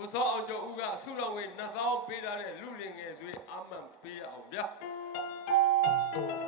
ကိုစောအောင်ကျော်ဦးကဆုတော်ဝေနှစ်သောင်းပေးထားတဲ့လူလင်ငယ်တွေအမှန်ပေးရအောင်ဗျာ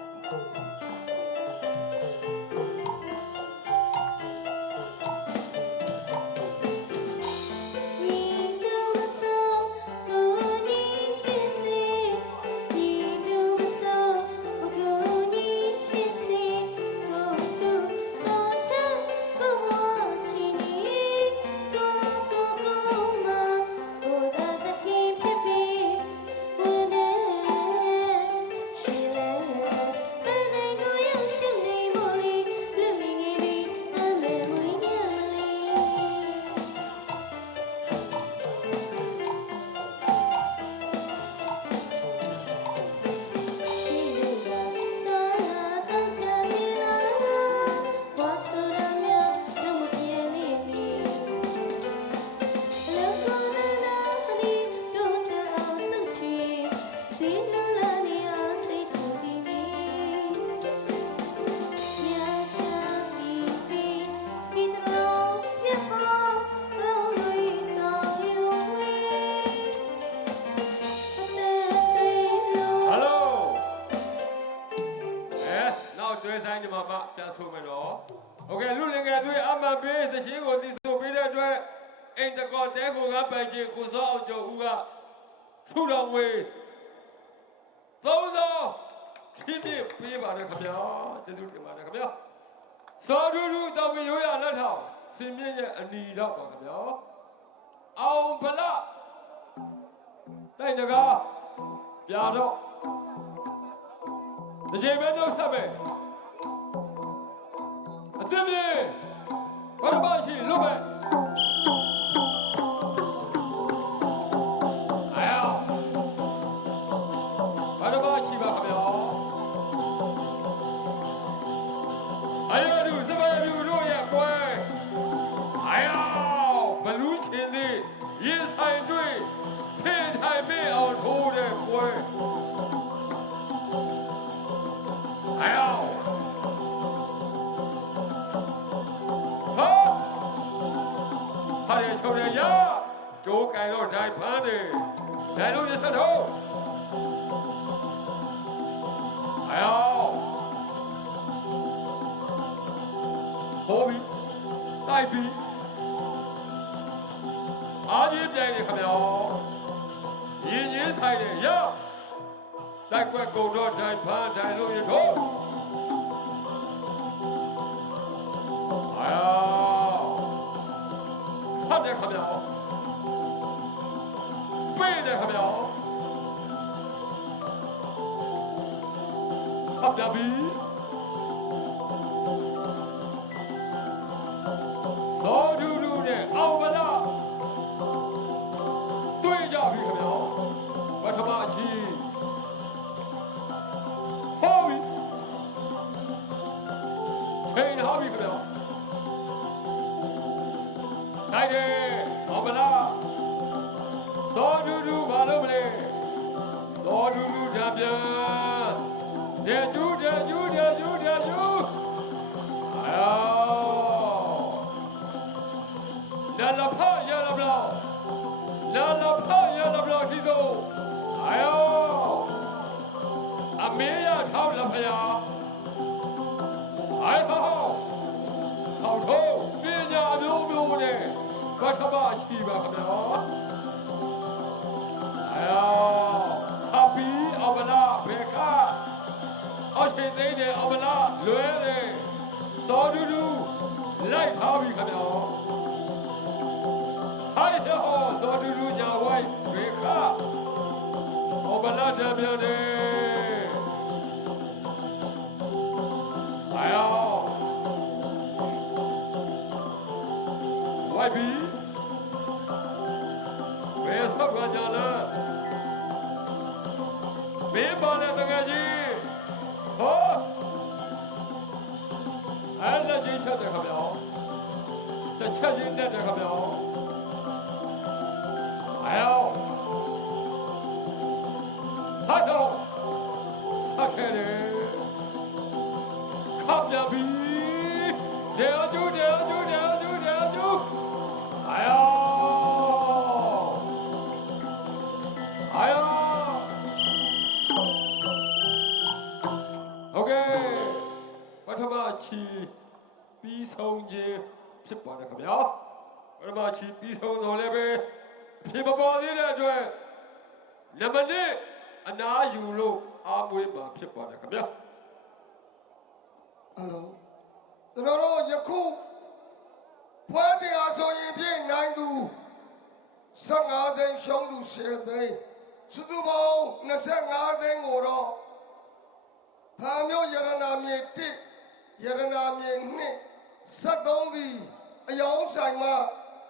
စောအောင်ကျော်ဦးကဆုတော်ဝေသုံးသောခိတိပေးပါတယ်ခင်ဗျာကျေးဇူးတင်ပါတယ်ခင်ဗျာသောဒုဒုတောင်ရိုးရလက်ထောင်စင်မြင့်ရဲ့အနီတော့ပါခင်ဗျာအောင်ဗလတိုက်တကားပြာတော့ဒီချိန်ပဲတော့ဆက်ပဲအစ်ပြေဘာမှရှိလို့ပဲ 拍的，再努一上头，哎呦，报名，带队，阿姨别看苗，爷爷看苗，再快工作再拍，再努一上头，哎呦，看苗看苗。 ယာဖတ်တယ်ခမောပေးတ မေရထောက်လဖယာအိုင်ဟောထောက်ထိုးပညာမျိုးမျိုးနဲ့ဘတ်ထမရှိပါခင်ဗျာအာယာအပီအမလာဘေခာအရှင်သိနေအမလာလွဲတယ်တော်ဒူဒူလိုက်ထားပြီခင်ဗျာဟိုင်ဟောတော်ဒူဒူ Bye, bee. ချီပြီးဆုံးတော့လည်းပဲဖြစ်မပေါ်သေးတဲ့အတွက်နံပါတ်1အနာယူလို့အားမွေးမှာဖြစ်ပါတယ်ခင်ဗျာအလုံးကျွန်တော်တို့ယခုပွဲတရားဆိုရင်ပြည့်နိုင်သူ15သိန်းရှုံးသူ10သိန်းစုစုပေါင်း25သိန်းကိုတော့ဖာမျိုးယရနာမြေ1ယရနာမြေ2 73သည်အယောင်ဆိုင်မှ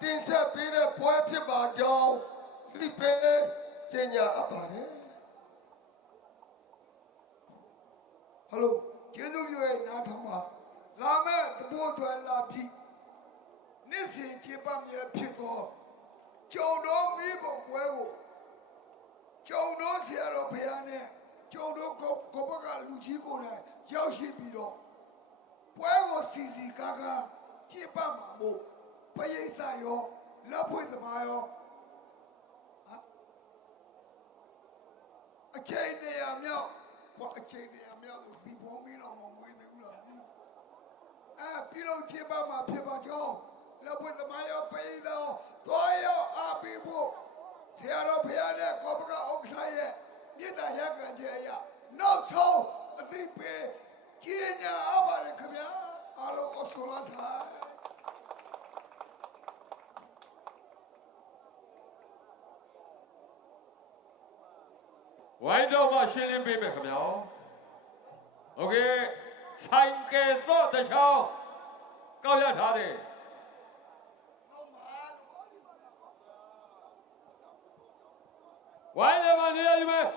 တင်ဆက်ပေးတဲ့ပွဲဖြစ်ပါကြောင်းသိပေးကြေညာအပ်ပါတယ်ဟယ်လိုကျေးဇူးပြုရဲ့နားထောင်ပါလာမဲ့တပိုးတော်လာပြီနေ့စဉ်ခြေပတ်မြဲဖြစ်သောကျုံတော်မိဘပွဲကိုကျုံတော်ဆရာတော်ဖရာနဲ့ကျုံတော်ကိုကိုဘကလူကြီးကိုယ်တိုင်ရောက်ရှိပြီးတော့ပွဲကိုစီစီကားကားခြေပတ်မှာမို့ ပရိသတ်ရောလက်ဖွင့်သမားရောဟာအချိန်နေရာမြောက်ဘာအချိန်နေရာမြောက်ဆိုဒီဘုံမီတော့မမွေးသေးဘူးလားအဲပြီးတော့ခြေပတ်မှာဖြစ်ပါကြောင်းလက်ဖွင့်သမားရောပရိသတ်ရောသွားရောအားပေးဖို့ဆရာတော်ဖရာနဲ့ကိုဘကဥက္ကဋ္ဌရဲ့မြေတားရက်ကန်ချက်အရနောက်ဆုံးအသိပေးကြီးညာအပ်ပါတယ်ခင်ဗျာအားလုံးအဆောလာဆိုင် ဝိုင်းတော့မှရှင်းလင်းပေးမယ်ခင်ဗျာโอเคဆိုင်ကယ်စော့တစ်ချောင်းကောက်ရထားတယ်ဝိုင်းလည်းမနေရယူမယ်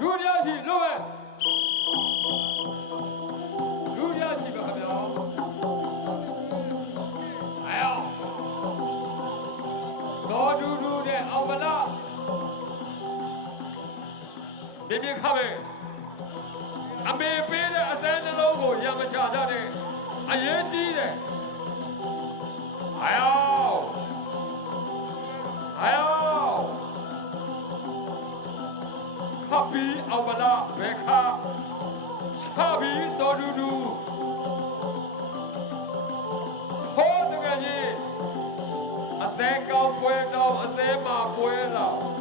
ဒုတိယရှိလို့မ ပြပြခမယ်အမေပေးတဲ့အစဲနှလုံးကိုရမချတတ်တဲ့အရေးကြီးတယ်အာယောအာယောခပီအောင်မလားဘေခါခပီသောဒူဒူဟောတကယ်ကြီးအသေးကောင်းပွဲတော့အသေးမှာပွဲလာ哎呀，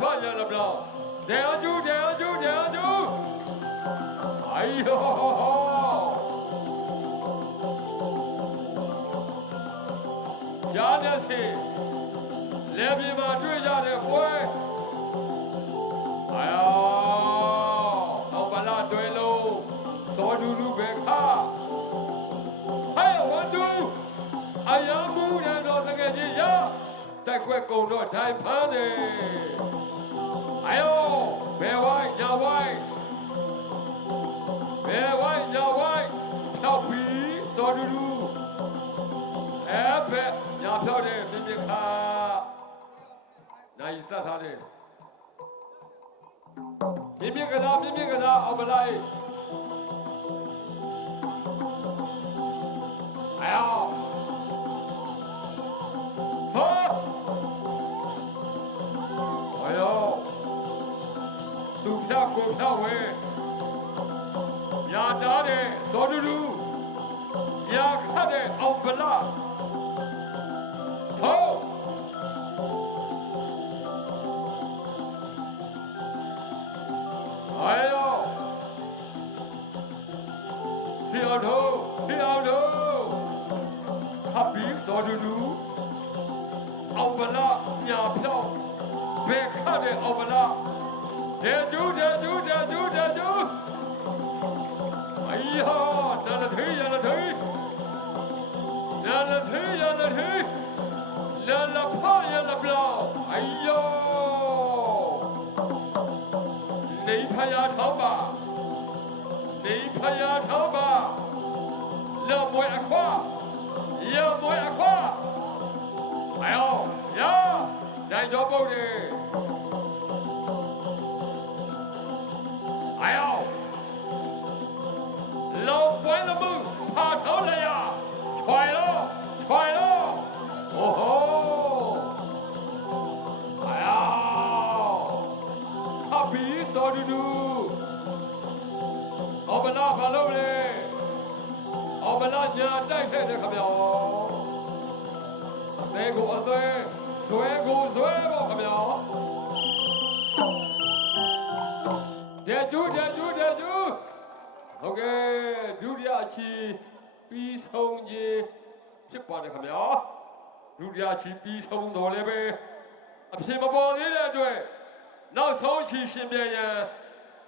falla la bla. Det har du, det har du, det har du. Aj ho ho ho. Janne se. လက်ပြမှာတွေ့ကြတယ်ကွယ်။အာတော့ဘလာတွဲလို့စောဒူလူပဲခါ။ဟဲ့ဝန်တူအယားမူရတော့တကယ်ကြီးရတက်ခွက်ကုန်တော့ဒိုင်ဖမ်းတယ်။ နိုင်စတ်ထားတယ်ပြင်းပြကစားပြင်းပြကစားအောင်မလိုက်အယောဟော哎呦，သူဖြတ်ကိုဖြတ်ဝဲညာတားတဲ့သောတူတူညာခတ်တဲ့အောင်ဗလာဟော လာညာဖြောက်ဘယ်ခတ်တဲ့အောင်မလားဒေကျူးဒေကျူးဒေကျူးဒေကျူးအယဟာနာလထေးရလထေးနာလထေးရလထေးလာလဖာရလဘလောင်အယောနေဖယားထောင်းပါနေဖယား နိုင်ကြောပုတ်တယ်အယောလောပွင့်မှုပါတော့လေရခွိုင်လို့ခွိုင်လို့ဟိုဟိုအယောအဘီတော်ဒူဒူအော်ဘလာဘာလို့လဲအော်ဘလာညာတိုက်ခဲ့တယ်ခဗျာအသေးကိုအသေး ဇွဲကိုဇွဲပေါ့ခင်ဗျာတဲ့ကျူးတဲ့ကျူးတဲ့ကျူးဟုတ်ကဲ့ဒုတိယအချီပြီးဆုံးခြင်းဖြစ်ပါတယ်ခင်ဗျာဒုတိယအချီပြီးဆုံးတော်လည်းပဲအဖြစ်မပေါ်သေးတဲ့အတွက်နောက်ဆုံးအချီရှင်ပြန်ရန်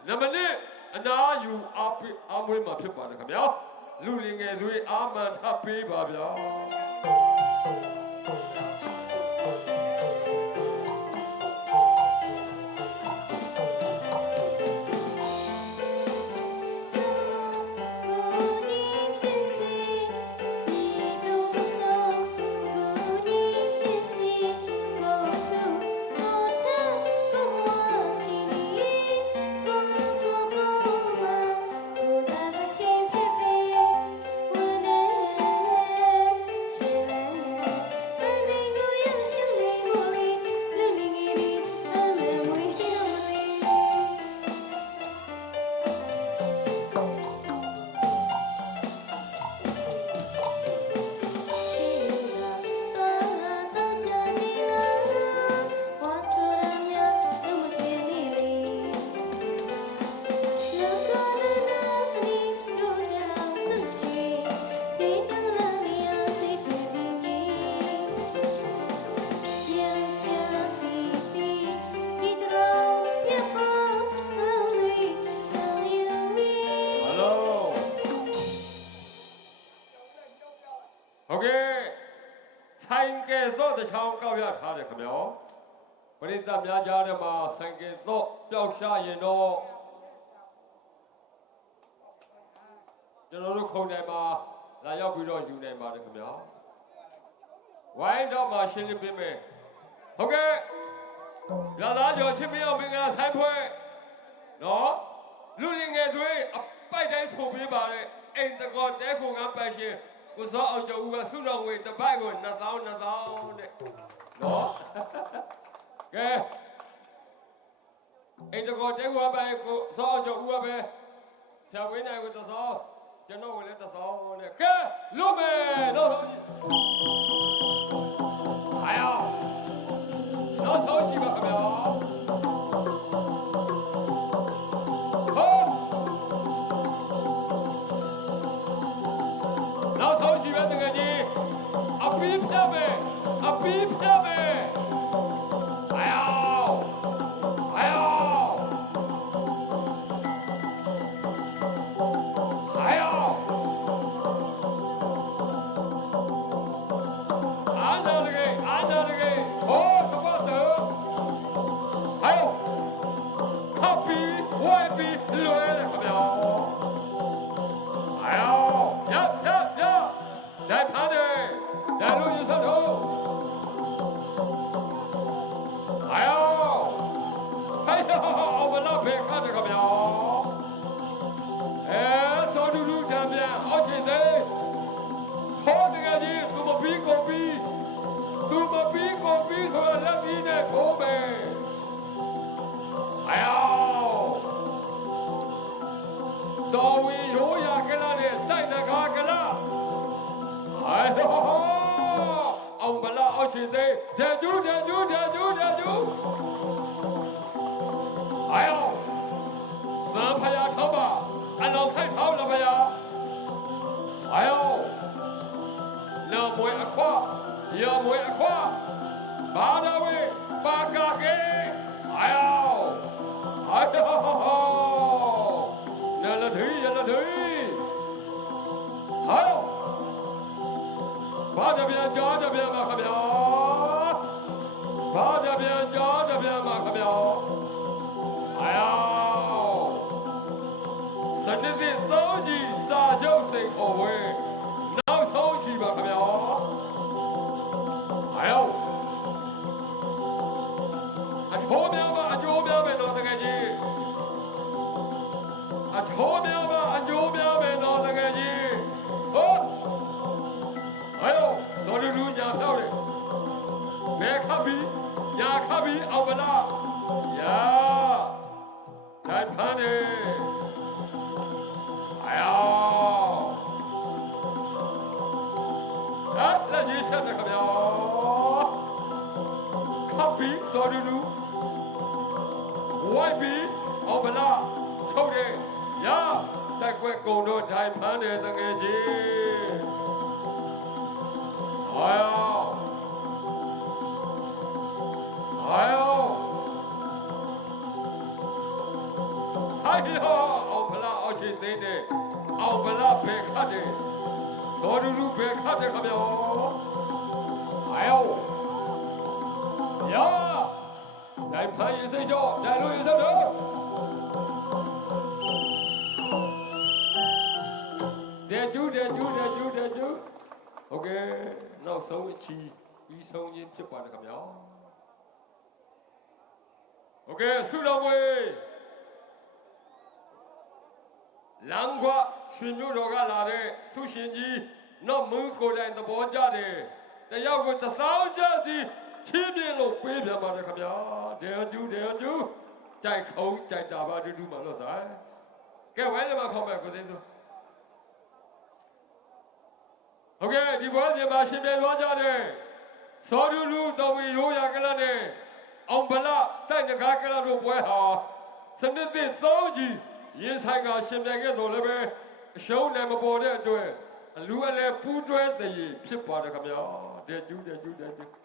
နမနစ်အနာယူအားပေးအားမွေးမှာဖြစ်ပါတယ်ခင်ဗျာလူလင်ငယ်တွေအာမန်ထပ်ပေးပါဗျာ ချောင်းကောက်ရထားတယ်ခင်ဗျာပရိသတ်များကြားထဲမှာဆိုင်ကယ်သော့ပျောက်ရှားရင်တော့ကျွန်တော်တို့ခုံတိုင်းမှာလာရောက်ပြီးတော့ယူနိုင်ပါတယ်ခင်ဗျာဝိုင်းတော့မှရှင်းလင်းပေးမယ်ဟုတ်ကဲ့ရသားကျော်ချင်းမင်းအောင်မင်္ဂလာဆိုင်ဖွဲ့နော်လူလင်ငယ်တွေအပိုက်တိုင်းဆိုပေးပါတဲ့အိမ်တကောတဲခုံကပတ်ရှင် ကိုစောအောင်ကျော်ဦးကဆုတော်ငွေတစ်ပိုက်ကို2000 2000တဲ့နော်ကဲအိမ်တကောတဲခုကပတ်ကိုစောအောင်ကျော်ဦးကပဲဆရာဝင်းနိုင်ကို3000ကျွန်တော်ဝင်လဲ3000တဲ့ကဲလွတ်မယ်တော့အာယောနောက်ဆုံးရှိပါ တကယ်ကြီးအပီးပြမယ်အပီးပြမ ဒါဖားတယ်ဒါ ဘလာအောက်ရှိ ပ်ပြီးတော်တူတူဝိုက်ပြီးအောင်ဗလားထုတ်တယ်ရတက်ကွက်ကုံတော့ဒိုင်ဖန်းတယ်တငယ်ချင်းအာယောအာယောဟိုင်ယောအောင်ဗလားအောင်ရှိသိနေအောင်ဗလားဘယ်ခတ်တယ်တော်တူတူပဲခတ်တယ်ခင်ဗျာ 他一岁小，来路一岁头。点酒，点酒，点酒，点酒。OK，နောက်ဆုံးအချီပြီးဆုံးခြင်းဖြစ်ပါတယ်ခင်ဗျာ။ OK，ဆုတောင်းပွဲလမ်းခွရွှေမြို့တော်ကလာတဲ့ဆုရှင်ကြီးတော့မင်းကိုယ်တိုင်သဘောကျတယ်။တယောက်ကိုသစောင်းကြစီ ချင်းပြင်းလို့ပေးပြန်ပါတယ်ခင်ဗျာဒေကျူးဒေကျူးကြိုက်ခုံးကြိုက်တာပါတူတူမှလို့ဆိုင်ကဲဝဲကြမှာခေါ်မယ်ကိုသိစိုးဟုတ်ကဲ့ဒီဘောဒီမှာရှင်ပြန်သွားကြတယ်စောဒူလူတော်ဝီရိုးရကလနဲ့အောင်ဗလာတိုက်နဂါကလတို့ပွဲဟာစနစ်စစ်စောကြီးရင်ဆိုင်ကရှင်ပြန်ခဲ့တော့လည်းပဲအရှုံးနဲ့မပေါ်တဲ့အတွက်အလူအလဲပူးတွဲစရည်ဖြစ်ပါတယ်ခင်ဗျာတဲ့ကျူးတဲ့ကျူးတဲ့ကျူး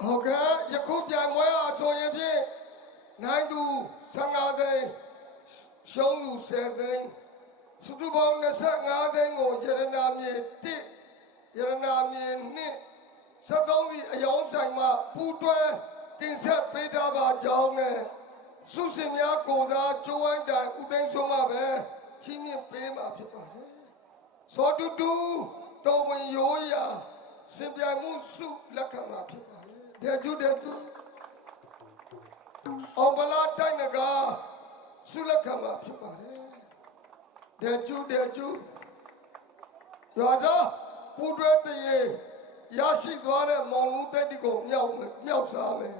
ဟုတ်ကဲ့ယခုပြန်ပွဲအားဆိုရင်ဖြင့်နိုင်သူ15သိန်းရှုံးသူ10သိန်းစုစုပေါင်း25သိန်းကိုယရနာမြေ1ယရနာမြေ2 73စီအယောင်းဆိုင်မှပူးတွဲတင်ဆက်ပေးထားပါကြောင်းနဲ့စုရှင်များကိုစားကျိုးဝိုင်းတိုင်ဥသိမ်းဆုံးမှပဲချင်းမြင့်ပေးမှာဖြစ်ပါတယ်စောတူတူတော်ဝင်ရိုးရာစင်ပြိုင်မှုစုလက်ခံမှာဖြစ်ပါ တဲ့ကျူတဲ့ကျူအောင်ဗလာတိုက်နဂါဆုလက်ခံမှာဖြစ်ပါတယ်တဲ့ကျူတဲ့ကျူရွာသားပူတွဲတရေရရှိသွားတဲ့မောင်လုံးတက်တီကိုမြောက်မြောက်စားမယ်